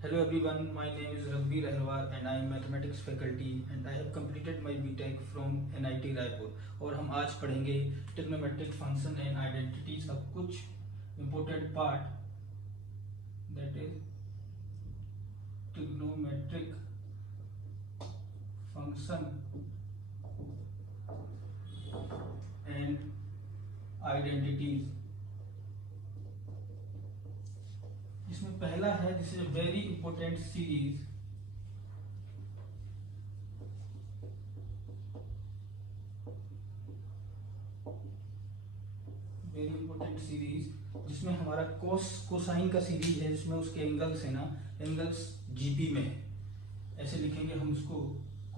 Hello everyone, my name is Raghbir Aharwal and I am mathematics faculty and I have completed my BTech from NIT Raipur और हम आज पढ़ेंगे trigonometric function and identities of कुछ important part that is trigonometric function and identities। इसमें पहला है this is a very important series जिसमें हमारा कोसाइन का सीरीज है जिसमें उसके एंगल्स है ना, एंगल्स जीपी में है। ऐसे लिखेंगे हम उसको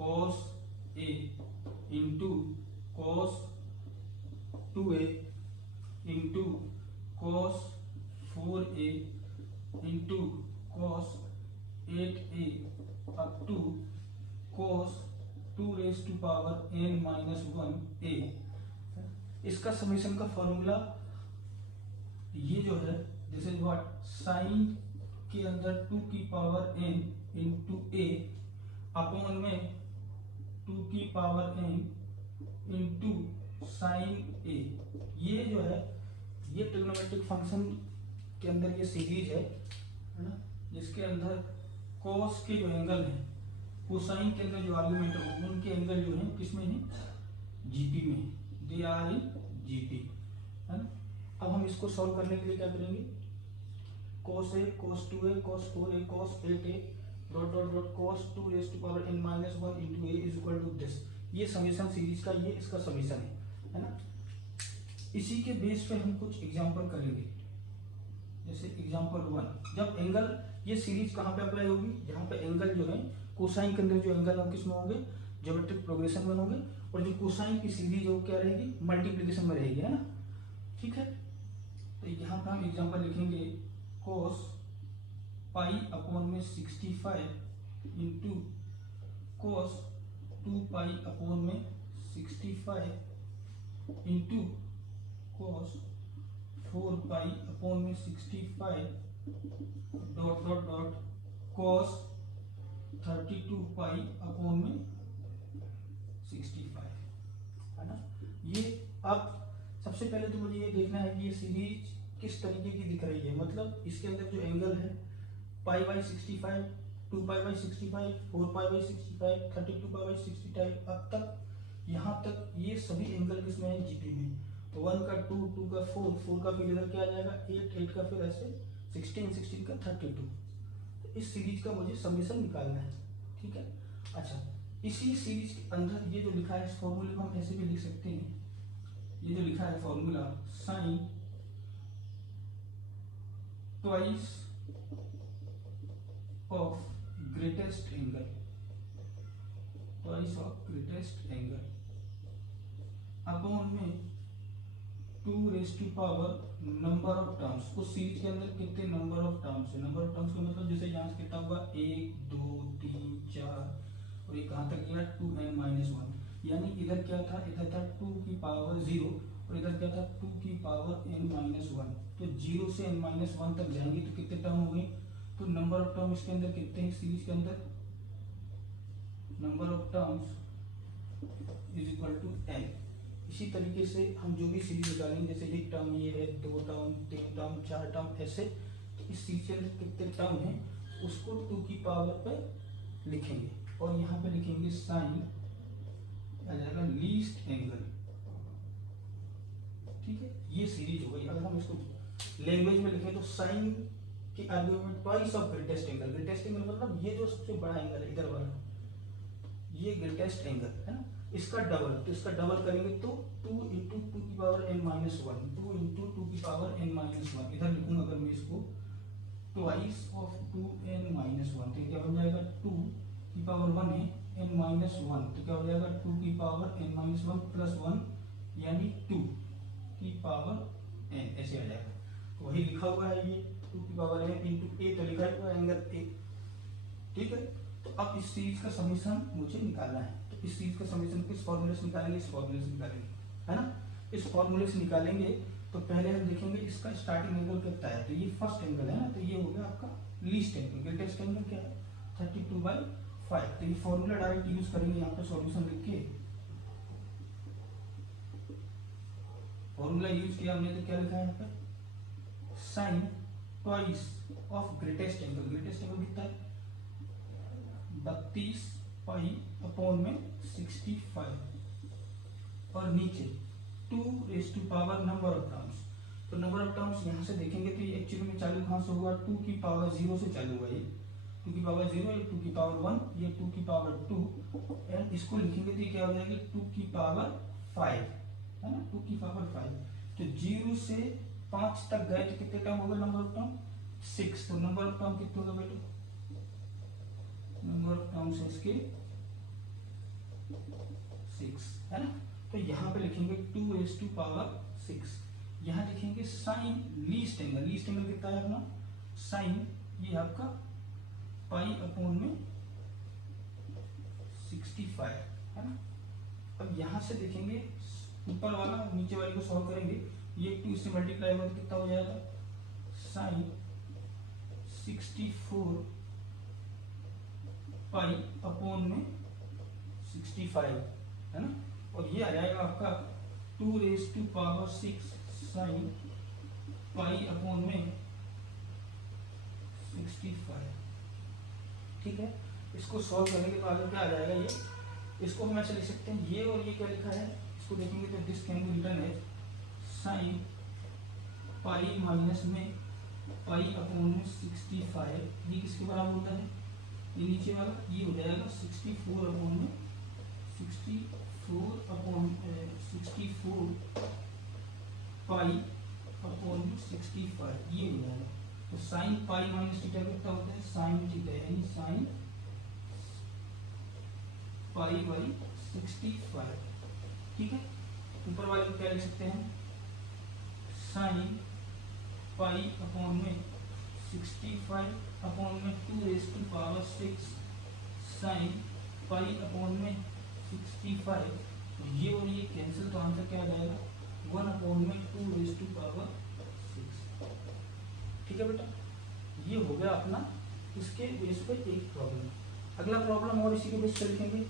cos A into cos 2A into cos 4A into cos 8A up to cos 2 raise to power n minus 1A। इसका समेशन का फॉर्मूला ये जो है दिस इज व्हाट साइन के अंदर 2 की power n into a upon में 2 की power n into sine a। ये जो है ये ट्रिग्नोमेट्रिक फंक्शन के अंदर ये सीरीज है ना, जिसके अंदर cos के जो एंगल है कोसाइन के अंदर जो आर्गुमेंट है उनके एंगल जो है किसमें है, जीपी में, दे आर इन जीपी है ना। अब हम इसको सॉल्व करने के लिए क्या करेंगे, cos A cos 2A cos 4A cos 8A dot dot dot cos 2 raise to power n minus 1 into a is equal to this. ये समीशन सीरीज का ये इसका समीशन है ना। इसी के बेस पे हम कुछ एग्जांपल करेंगे। जैसे एग्जांपल 1, जब एंगल ये सीरीज कहाँ पे अप्लाई होगी, जहाँ पे एंगल जो है कोसाइन के अंदर जो एंगल हो किस में होंगे, ज्योमेट्रिक प्रोग्रेशन में होंगे, और जो कोसाइन की सीरीज हो क्या रहेगी, मल्टीप्लिकेशन में रहेगी है ना। ठीक है, तो यहाँ पे हम एग्जांपल लिखेंगे cos पाई अपॉन में 65 इंटू cos 2 पाई अपॉन में 65 इंटू cos 4 पाई अपॉन में 65 dot dot dot cos 32 pi upon में 65 है ना। ये अब सबसे पहले तो मुझे ये देखना है कि ये सीरीज किस तरीके की दिख रही है, मतलब इसके अंदर जो एंगल है pi by 65, 2 pi by 65, 4 pi by 65, 32 pi by 65, अब तक यहाँ तक ये सभी एंगल किसमें है, जीपी में। तो 1 का 2, 2 का 4, 4 का फिर इधर क्या आ जाएगा 8, 8 का फिर ऐसे 16, 16 का 32। तो इस सीरीज का मुझे समीशन निकालना है। ठीक है, अच्छा इसी सीरीज के अंदर ये जो लिखा है इस फॉर्मूले को हम ऐसे भी लिख सकते हैं। ये जो लिखा है formula sine twice of greatest angle, twice of greatest angle upon में 2 raise to power number of terms. उस सीरीज के अंदर कितने नंबर ऑफ टर्म्स है, नंबर ऑफ टर्म्स का मतलब जैसे यहाँ से कितना हुआ 1 2 3 4 और ये कहाँ तक गया 2n माइनस 1, यानी इधर क्या था, इधर था 2 की पावर 0 और इधर क्या था 2 की पावर n माइनस 1। तो 0 से n माइनस 1 तक जाएंगे तो कितने टर्म हो गए, तो नंबर ऑफ टर्म इसके अंदर कितने हैं, सीरीज के अंदर number of terms is equal to n। इसी तरीके से हम जो भी सीरीज निकालेंगे, जैसे एक टर्म ये है, 2 टर्म 3 टर्म 4 टर्म ऐसे, तो इस सीरीज के अंदर कितने टर्म हैं उसको 2 की पावर पे लिखेंगे और यहाँ पे लिखेंगे साइन आ जाएगा लीस्ट एंगल। ठीक है, ये सीरीज हो गई। अगर हम इसको लैंग्वेज में लिखें तो साइन की argument twice of greatest angle. Greatest angle मतलब ये जो सबसे बड़ा एंगल है इधर वाला, ये ग्रेटेस्ट एंगल है ना, इसका डबल, तो इसका डबल करेंगे तो 2 इंटू 2 की पावर n माइनस 1, 2 इंटू 2 की पावर n माइनस 1। इधर लिखूंगा अगर मैं इसको ट्वाइस ऑफ 2n माइनस 1 तो क्या बन जाएगा 2 की पावर 1 है n माइनस 1, तो क्या हो जाएगा 2 की पावर n माइनस 1 प्लस 1 यानी 2 की पावर n, ऐसे आ जाएगा। तो वही लिखा हुआ है ये 2 की पावर n इंटू a, तो लिखा हुआ है एंगल a। ठीक है, तो अब इस सीरीज का समीशन मुझे निकालना है। तो इस सीरीज का समीशन किस फॉर्मूले से निकालेंगे, इस फॉर्मूले से निकालेंगे है ना। इस फॉर्मूले से निकालेंगे तो पहले हम देखेंगे इसका स्टार्टिंग एंगल कितना है, तो ये फर्स्ट एंगल है ना, तो ये हो गया आपका लीस्ट एंगल, ग्रेटेस्ट इसका एंगल क्या है 32/5। तो ये फॉर्मूला डायरेक्ट यूज करेंगे यहाँ पे सॉल्यूशन लिख के। फॉर्मूला यूज किया हमने तो क्या लिखा है यहाँ पे sine twice of greatest angle. Greatest angle कितना है 32π/65 और नीचे 2 नंबर ऑफ टर्म्स। तो नंबर ऑफ टर्म्स यहाँ से देखेंगे तो ये एक्चुअली में चालू कहाँ से होगा 2 की पावर 0 से चालू हुआ। ये 2 की पावर 0, ये 2 की पावर 1, ये 2 की पावर 2 एंड इसको लिखेंगे तो ये क्या हो जाएगी 2 की पावर 5 है ना 2 की पावर 5। तो 0 से 5 तक गए तो कितने टर्म हो गए नंबर ऑफ टर्म 6। तो नंबर ऑफ टर्म कितने होगा बेटे नंबर ऑफ टर्म्स है इसके 6 है ना। तो यहाँ पे लिखेंगे 2⁶। यहाँ लिखेंगे sine least angle. Least angle कितना है अपना साइन ये आपका π/65 है ना। अब यहाँ से देखेंगे ऊपर वाला नीचे वाले को सॉल्व करेंगे। ये 2 से मल्टीप्लाई होगा तो कितना हो जाएगा साइन 64 π/65 है ना। और ये आ जाएगा आपका 2⁶ साइन π/65। ठीक है, इसको सॉल्व करने के बाद क्या आ जाएगा ये इसको हम ऐसे लिख सकते हैं ये और ये क्या लिखा है इसको देखेंगे तो this can be written as sine pi minus में π/65। ये किसके बराबर होता है ये नीचे वाला ये हो जाएगा 64/65 ये हो जाएगा। तो साइन पाई माइनस थीटा कितना होता है साइन थीटा यानी साइन π/65। ठीक है, ऊपर वाले को क्या लिख सकते हैं साइन π/65/2⁶ साइन π/65। ये और ये कैंसिल तो आंसर क्या आ जाएगा 1/2⁶। ठीक है बेटा, ये हो गया अपना इसके बेस पे एक प्रॉब्लम। अगला प्रॉब्लम और इसी के बेस पे लिखेंगे।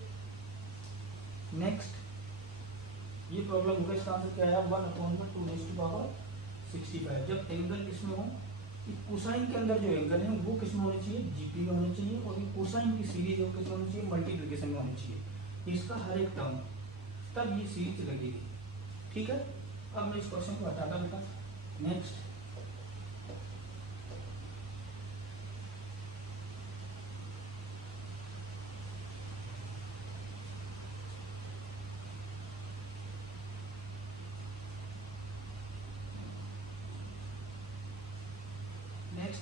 नेक्स्ट ये प्रॉब्लम होगा इसका आंसर क्या है 1/2⁵65। जब एंगल किसमें हो कोसाइन के अंदर जो एंगल है वो किसमें होना चाहिए जीपी में होना चाहिए और ये कोसाइन की सीरीज है वो किसमें होनी चाहिए मल्टीप्लिकेशन में होनी चाहिए इसका हर एक टर्म, तब ये सीरीज लगेगी। ठीक है, अब मैं इस क्वेश्चन को हटाता बेटा। नेक्स्ट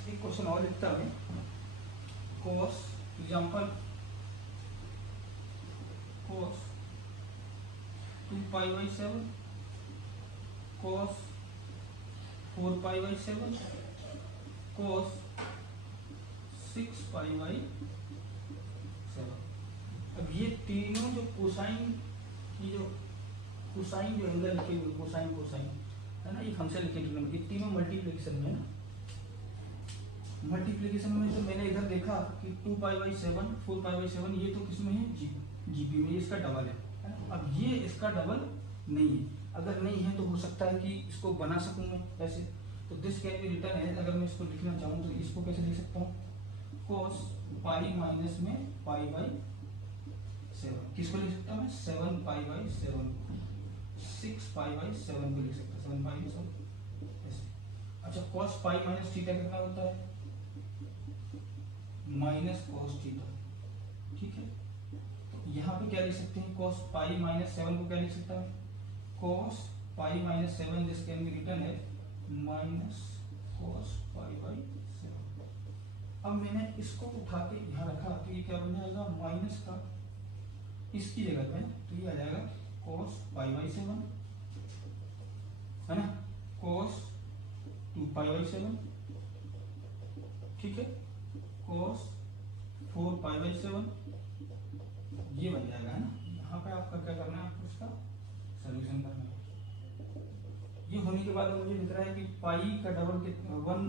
एक क्वेश्चन और लिखता है cos example cos 2π/7 cos 4π/7 cos 6π/7। अब ये तीनों जो कोसाइन की जो कोसाइन जो एंगल लिखे हुए कोसाइन कोसाइन है ना ये हमसे लिखे ये तीनों मल्टीप्लिकेशन में ना मल्टीप्लिकेशन में तो मैंने इधर देखा कि 2π/7 4π/7 ये तो किसमें है जीपी में इसका डबल है। अब ये इसका डबल नहीं है, अगर नहीं है तो हो सकता है कि इसको बना सकूं मैं ऐसे। तो दिस कैन बी रिटन है अगर मैं इसको लिखना चाहूँ तो इसको कैसे लिख सकता हूँ cos पाई माइनस में π/7 किसको लिख सकता हूँ मैं 7π/7 6π/7 को लिख सकता हूँ 7π/7 ऐसे। अच्छा cos पाई माइनस थीटा कितना होता है माइनस cos थीटा। ठीक है, तो यहाँ पे क्या लिख सकते हैं cos π/7 को क्या लिख सकता है cos π/7 this can be written है माइनस cos π/7। अब मैंने इसको उठा के यहाँ रखा तो ये क्या बन जाएगा माइनस का इसकी जगह पे तो ये आ जाएगा cos π/7 है ना cos 2π/7। ठीक है, cos 4π/7 ये बन जाएगा है ना। यहाँ पे आपका क्या करना है आपको इसका सॉल्यूशन करना है। ये होने के बाद मुझे दिख रहा है कि पाई का डबल कितना 1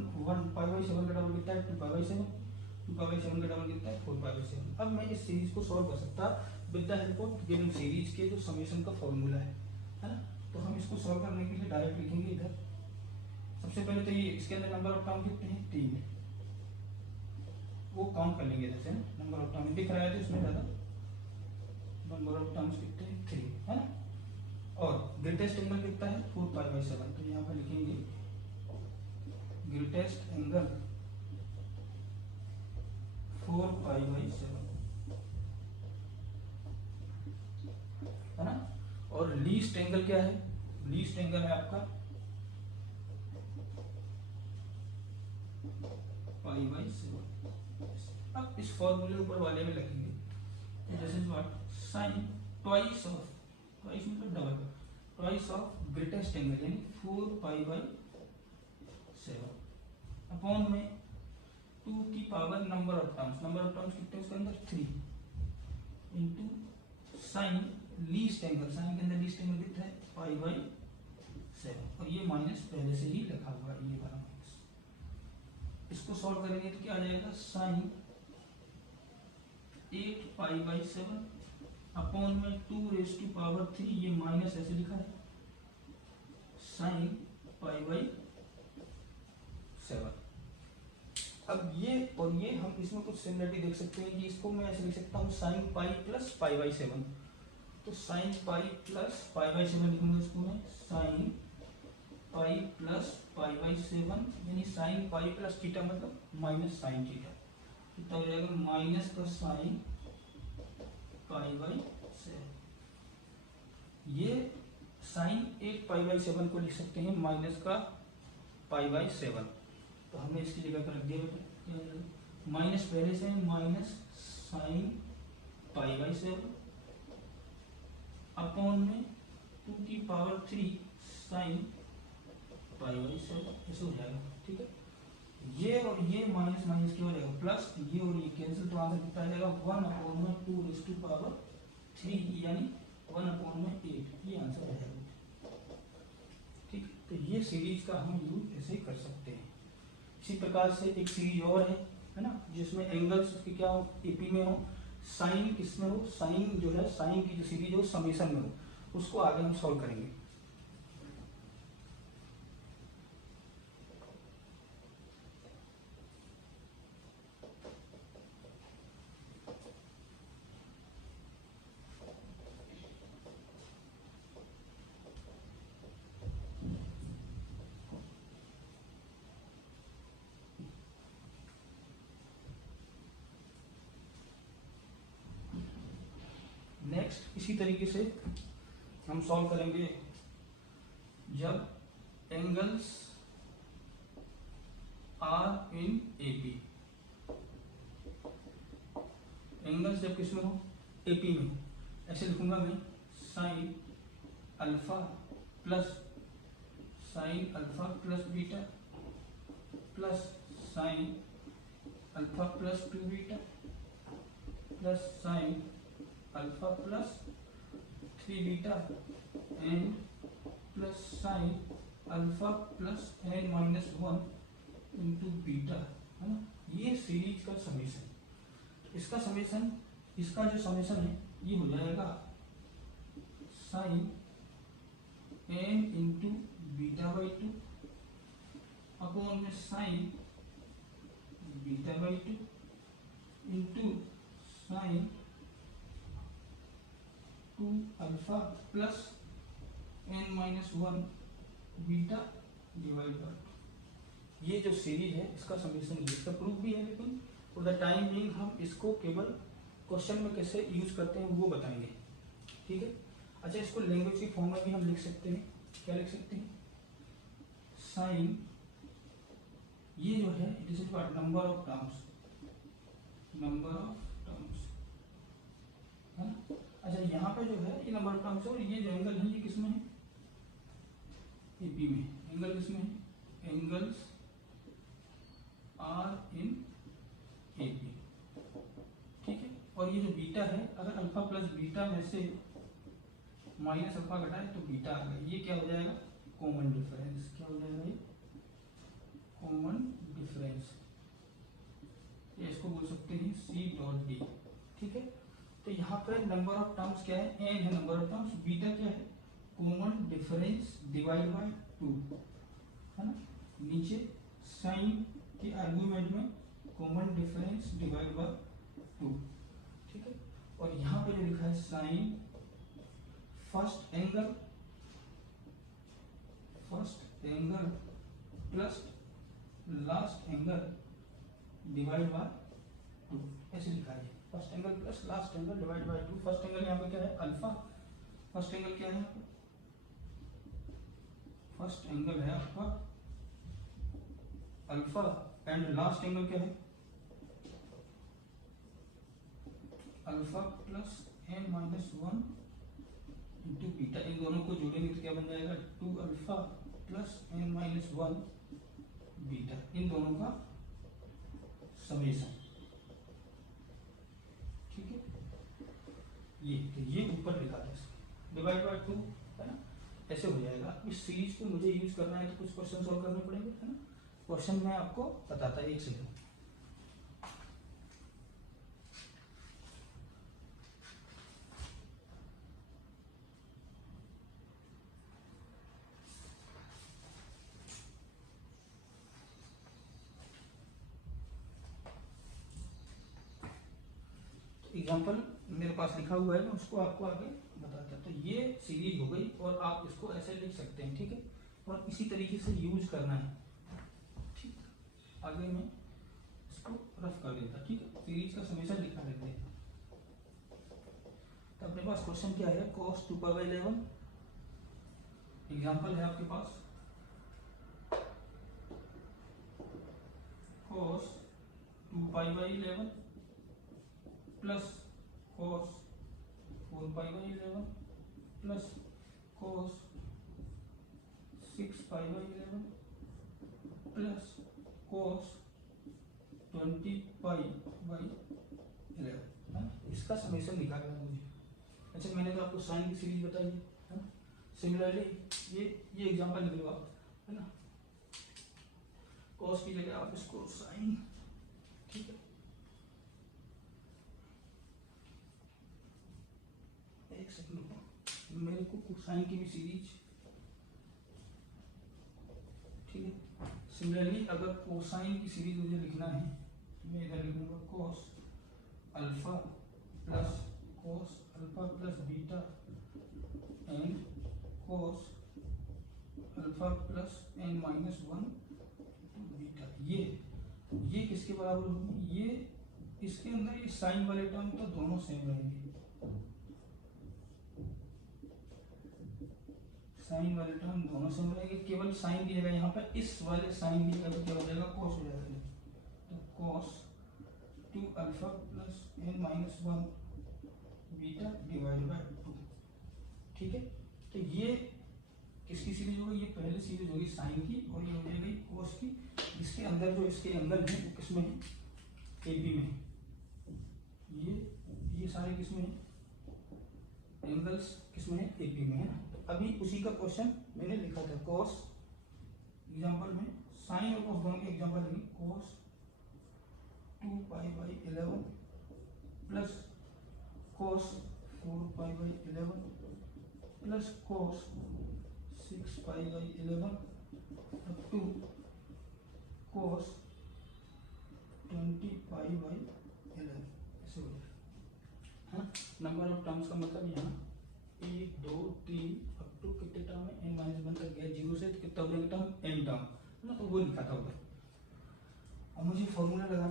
π/7 का डबल कितना है 2π/7। 2π/7 का डबल कितना है 4π/7। अब मैं इस सीरीज को सॉल्व कर सकता with the help of given series के जो समेशन का फॉर्मूला है ना। तो हम इसको सॉल्व करने के लिए डायरेक्ट लिखेंगे इधर। सबसे पहले तो ये इसके अंदर नंबर ऑफ टर्म कितने हैं 3, वो काउंट कर लेंगे इधर से। नंबर ऑफ टर्म दिख रहा है तो इसमें ज्यादा नंबर ऑफ टर्म्स कितने हैं 3 है ना। और ग्रेटेस्ट एंगल कितना है 4π/7। तो यहाँ पर लिखेंगे ग्रेटेस्ट एंगल 4π/7 है ना। और लीस्ट एंगल क्या है, लीस्ट एंगल है आपका π/7। अब इस फॉर्मूले ऊपर वाले में लिखेंगे जैसे साइन ट्वाइस ऑफ, ट्वाइस मतलब double, twice of greatest angle यानी 4π/7 अपॉन में 2 की power number of terms, number of terms कितने उसके अंदर 3 into sine least angle, sine के अंदर लीस्ट एंगल कितना है π/7 और ये माइनस पहले से ही लिखा हुआ है ये वाला माइनस। इसको सॉल्व करेंगे तो क्या आ जाएगा साइन 8π/7 अपॉन में 2⁻³ ये माइनस ऐसे लिखा है साइन π/7। अब ये और ये हम इसमें कुछ सिमिलरिटी देख सकते हैं कि इसको मैं ऐसे लिख सकता हूँ साइन पाई प्लस π/7। तो साइन पाई प्लस π/7 लिखूंगा इसको मैं साइन पाई प्लस π/7 यानी साइन पाई प्लस थीटा मतलब माइनस साइन थीटा, कितना हो जाएगा माइनस का साइन π/7। ये साइन 8π/7 को लिख सकते हैं माइनस का π/7। तो हमने इसकी जगह पर रख दिया बेटा माइनस पहले से माइनस साइन π/7 अपॉन में 2 की पावर 3 साइन π/7 ऐसे हो जाएगा। ठीक है, ये और ये माइनस माइनस क्या हो जाएगा प्लस, ये और ये कैंसिल तो आंसर कितना आ जाएगा 1/2⁻³ यानी 1/8 ये आंसर आ जाएगा। ठीक, तो ये सीरीज का हम यूज ऐसे कर सकते हैं। इसी प्रकार से एक सीरीज और है ना जिसमें एंगल्स उसकी क्या हो एपी में हो, साइन किसमें हो, साइन जो है साइन की जो सीरीज हो समेशन में हो, उसको आगे हम सॉल्व करेंगे। नेक्स्ट इसी तरीके से हम सॉल्व करेंगे जब angles are in AP, angles जब किसमें हो एपी में, ऐसे लिखूंगा मैं sine alpha plus beta plus sine alpha plus 2 beta plus sine alpha plus 3 beta and plus sine alpha plus n-1 into beta है ना। ये सीरीज का समेशन, इसका समेशन, इसका जो समेशन है ये हो जाएगा साइन n इंटू बीटा/2 अपॉन में साइन बीटा/2 into sine 2 alpha plus n-1 beta divide by. ये जो सीरीज है इसका समेशन है, इसका प्रूफ भी है, लेकिन फॉर द टाइम बीइंग हम इसको केवल क्वेश्चन में कैसे यूज करते हैं वो बताएंगे। ठीक है, अच्छा इसको लैंग्वेज की फॉर्म में भी हम लिख सकते हैं। क्या लिख सकते हैं साइन, ये जो है it is what number of terms है ना। अच्छा यहाँ पे जो है ये नंबर ऑफ टर्म्स है और ये जो एंगल है ये किसमें है एपी में। एंगल किसमें है, एंगल्स आर इन एपी। ठीक है, और ये जो बीटा है अगर अल्फा प्लस बीटा में से माइनस अल्फा घटाए तो बीटा आ गया, ये क्या हो जाएगा कॉमन डिफरेंस। क्या हो जाएगा ये कॉमन डिफरेंस। इसको इसको बोल सकते हैं सी डॉट डी। ठीक है, तो यहाँ पे नंबर ऑफ टर्म्स क्या है, एन है नंबर ऑफ टर्म्स, बीटा क्या है, कॉमन डिफरेंस डिवाइड बाय 2 है ना। नीचे साइन के आर्गुमेंट में कॉमन डिफरेंस डिवाइड बाय 2। ठीक है, और यहाँ पे जो लिखा है sine first angle plus last angle divide by 2, ऐसे लिखा है। First angle plus last angle divide by 2। First angle यहाँ पे क्या है, अल्फा। फर्स्ट एंगल क्या है, फर्स्ट एंगल है आपका अल्फा, एंड लास्ट एंगल क्या है, alpha plus n minus 1 into beta. इन दोनों को जोड़ेंगे तो क्या बन जाएगा, 2 alpha plus n minus 1 beta, इन दोनों का समेशन। ठीक है, ये ऊपर लिखा है डिवाइड बाय 2 है ना, ऐसे हो जाएगा। इस सीरीज को मुझे यूज करना है तो कुछ क्वेश्चन सॉल्व करने पड़ेंगे है ना। क्वेश्चन मैं आपको बताता है, एक सेकंड। एग्जाम्पल मेरे पास लिखा हुआ है, मैं उसको आपको आगे बताता हूँ। तो ये सीरीज हो गई और आप इसको ऐसे लिख सकते हैं। ठीक है, और इसी तरीके से यूज करना है। ठीक, आगे मैं इसको रफ कर देता। ठीक है, सीरीज का समेशन लिखा देते हैं। तो अपने पास क्वेश्चन क्या है, cos 2π/11। एग्जाम्पल है आपके पास cos 2π/11 plus cos 4π/11 plus cos 6π/11 plus cos 20π/11 है। इसका समेशन निकालना है मुझे। अच्छा, मैंने तो आपको साइन की सीरीज बताई है ना। सिमिलरली ये एग्जांपल लिख लो आप है ना, cos की जगह आप इसको साइन। ठीक है, एक सेकंड, मेरे को कोसाइन की भी सीरीज। ठीक है, सिमिलरली अगर कोसाइन की सीरीज मुझे लिखना है तो मैं इधर लिखूंगा cos alpha plus beta and cos alpha plus n minus 1 beta. ये किसके बराबर होगी, ये इसके अंदर ये साइन वाले टर्म तो दोनों सेम रहेंगे। साइन वाले टर्म दोनों सेम रहेंगे, केवल साइन की जगह यहाँ पर इस वाले साइन की जगह क्या हो जाएगा, cos हो जाएगा। तो cos 2 alpha plus n minus 1 beta divide by 2। ठीक है, तो ये किसकी सीरीज होगी, ये पहले सीरीज होगी साइन की, और ये हो जाएगी cos की। इसके अंदर जो इसके एंगल है वो किसमें है, AP में। ये सारे किसमें है, एंगल्स किसमें है, AP में है ना। तो अभी उसी का क्वेश्चन मैंने लिखा था, cos एग्जांपल में साइन और cos दोनों के एग्जांपल लेंगे। cos 2π/11 plus cos 4π/11 plus cos 6π/11 up to cos 20π/11 ऐसे हो जाए। नंबर ऑफ टर्म्स का मतलब यहाँ 1 2 3 अप टू कितने टर्म है, n-1 तक गया, 0 से कितना हो जाएगा टर्म, n टर्म है ना। तो वो लिखा था उधर। अब मुझे फॉर्मूला लगाना